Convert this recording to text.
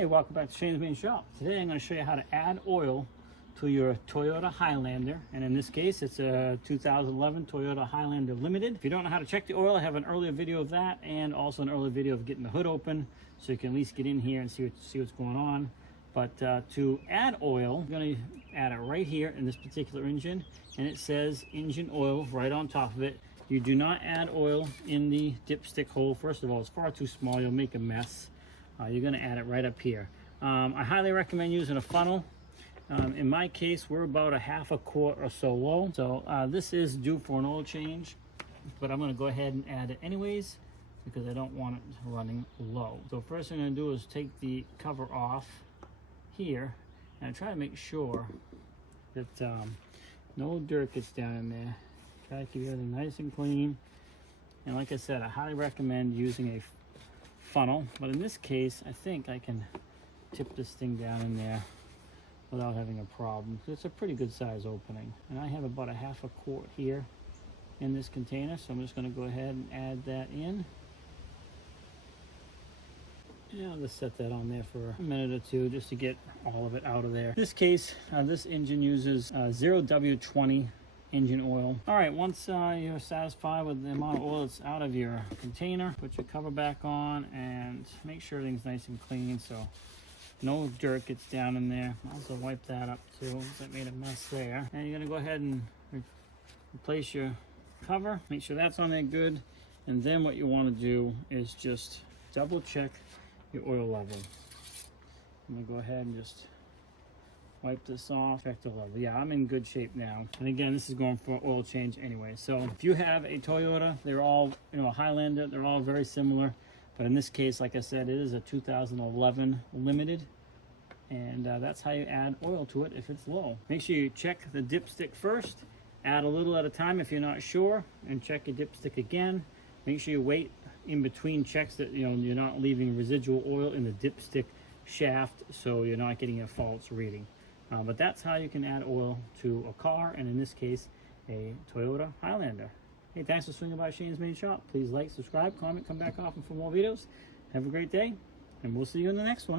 Hey, welcome back to Shane's Main Shop. Today I'm going to show you how to add oil to your Toyota Highlander, and in this case it's a 2011 Toyota Highlander Limited. If you don't know how to check the oil, I have an earlier video of that and also an earlier video of getting the hood open so you can at least get in here and see what's going on. But to add oil, I'm going to add it right here in this particular engine, and it says engine oil right on top of it. You do not add oil in the dipstick hole. First of all, it's far too small, you'll make a mess. You're going to add it right up here. I highly recommend using a funnel. In my case, we're about a half a quart or so low. So this is due for an oil change, but I'm going to go ahead and add it anyways because I don't want it running low. So first thing I'm going to do is take the cover off here and try to make sure that no dirt gets down in there. Try to keep everything nice and clean. And like I said, I highly recommend using a funnel, but in this case I think I can tip this thing down in there without having a problem. It's a pretty good size opening, and I have about a half a quart here in this container, so I'm just going to go ahead and add that in. Yeah, I'll just set that on there for a minute or two just to get all of it out of there. In this case, this engine uses 0W20 engine oil. All right, once you're satisfied with the amount of oil that's out of your container, put your cover back on and make sure everything's nice and clean so no dirt gets down in there. Also wipe that up too, that made a mess there. And you're gonna go ahead and replace your cover, make sure that's on there good, and then what you want to do is just double check your oil level. I'm gonna go ahead and just wipe this off, check the level. Yeah, I'm in good shape now. And again, this is going for oil change anyway. So if you have a Toyota, they're all, a Highlander, they're all very similar. But in this case, like I said, it is a 2011 Limited. And that's how you add oil to it if it's low. Make sure you check the dipstick first. Add a little at a time if you're not sure, and check your dipstick again. Make sure you wait in between checks that you're not leaving residual oil in the dipstick shaft, so you're not getting a false reading. But that's how you can add oil to a car, and in this case, a Toyota Highlander. Hey, thanks for swinging by Shane's Main Shop. Please like, subscribe, comment, come back often for more videos. Have a great day, and we'll see you in the next one.